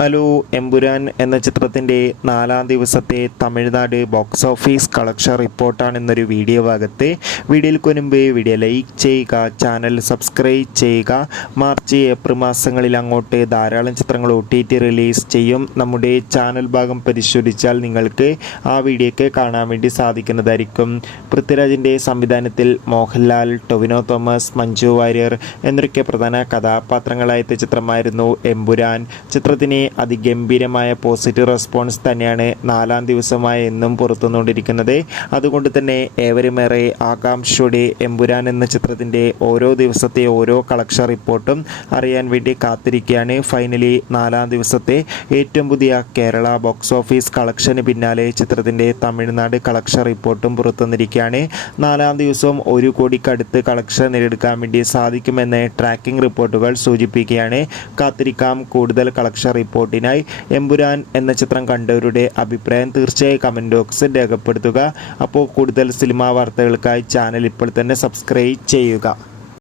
Hello Empuraan എന്ന ചിത്രത്തിൻ്റെ 4-ാം ദിവസത്തെ തമിഴ്നാട് ബോക്സ് ഓഫീസ് കളക്ഷൻ റിപ്പോർട്ടാണ് എന്നൊരു വീഡിയോ ഭാഗത്ത്. വീഡിയോയിൽ മുൻപ് വീഡിയോ ലൈക്ക് ചെയ്യുക, ചാനൽ സബ്സ്ക്രൈബ് ചെയ്യുക. മാർച്ച് ഏപ്രിൽ മാസങ്ങളിൽ അങ്ങോട്ട് ധാരാളം ചിത്രങ്ങൾ OTT റിലീസ് ചെയ്യും. നമ്മുടെ ചാനൽ ഭാഗം പരിശോധിച്ചാൽ നിങ്ങൾക്ക് ആ വീഡിയോയ്ക്ക് കാണാൻ വേണ്ടി സാധിക്കുന്നതായിരിക്കും. പൃഥ്വിരാജിൻ്റെ സംവിധാനത്തിൽ മോഹൻലാൽ, ടൊവിനോ തോമസ്, മഞ്ജു വാര്യർ എന്നൊക്കെ പ്രധാന കഥാപാത്രങ്ങളായ ചിത്രമായിരുന്നു എമ്പുരാൻ. ചിത്രത്തിന് അതിഗംഭീരമായ പോസിറ്റീവ് റെസ്പോൺസ് തന്നെയാണ് 4-ാം ദിവസമായി എന്നും പുറത്തുകൊണ്ടിരിക്കുന്നത്. അതുകൊണ്ട് തന്നെ ഏവരുമേറെ ആകാംക്ഷയോടെ എമ്പുരാൻ എന്ന ചിത്രത്തിൻ്റെ ഓരോ ദിവസത്തെ ഓരോ കളക്ഷൻ റിപ്പോർട്ടും അറിയാൻ വേണ്ടി കാത്തിരിക്കുകയാണ്. ഫൈനലി 4-ാം ദിവസത്തെ ഏറ്റവും പുതിയ കേരള ബോക്സ് ഓഫീസ് കളക്ഷന് പിന്നാലെ ചിത്രത്തിൻ്റെ തമിഴ്നാട് കളക്ഷൻ റിപ്പോർട്ടും പുറത്തുവന്നിരിക്കുകയാണ്. 4-ാം ദിവസവും 1 കോടിക്കടുത്ത് കളക്ഷൻ നേടിയെടുക്കാൻ വേണ്ടി സാധിക്കുമെന്ന് ട്രാക്കിംഗ് റിപ്പോർട്ടുകൾ സൂചിപ്പിക്കുകയാണ്. കാത്തിരിക്കാം കൂടുതൽ കളക്ഷൻ റിപ്പോർട്ടിനായി. എമ്പുരാൻ എന്ന ചിത്രം കണ്ടവരുടെ അഭിപ്രായം തീർച്ചയായും കമൻറ്റ് ബോക്സിൽ രേഖപ്പെടുത്തുക. അപ്പോൾ കൂടുതൽ സിനിമാ വാർത്തകൾക്കായി ചാനൽ ഇപ്പോൾ തന്നെ സബ്സ്ക്രൈബ് ചെയ്യുക.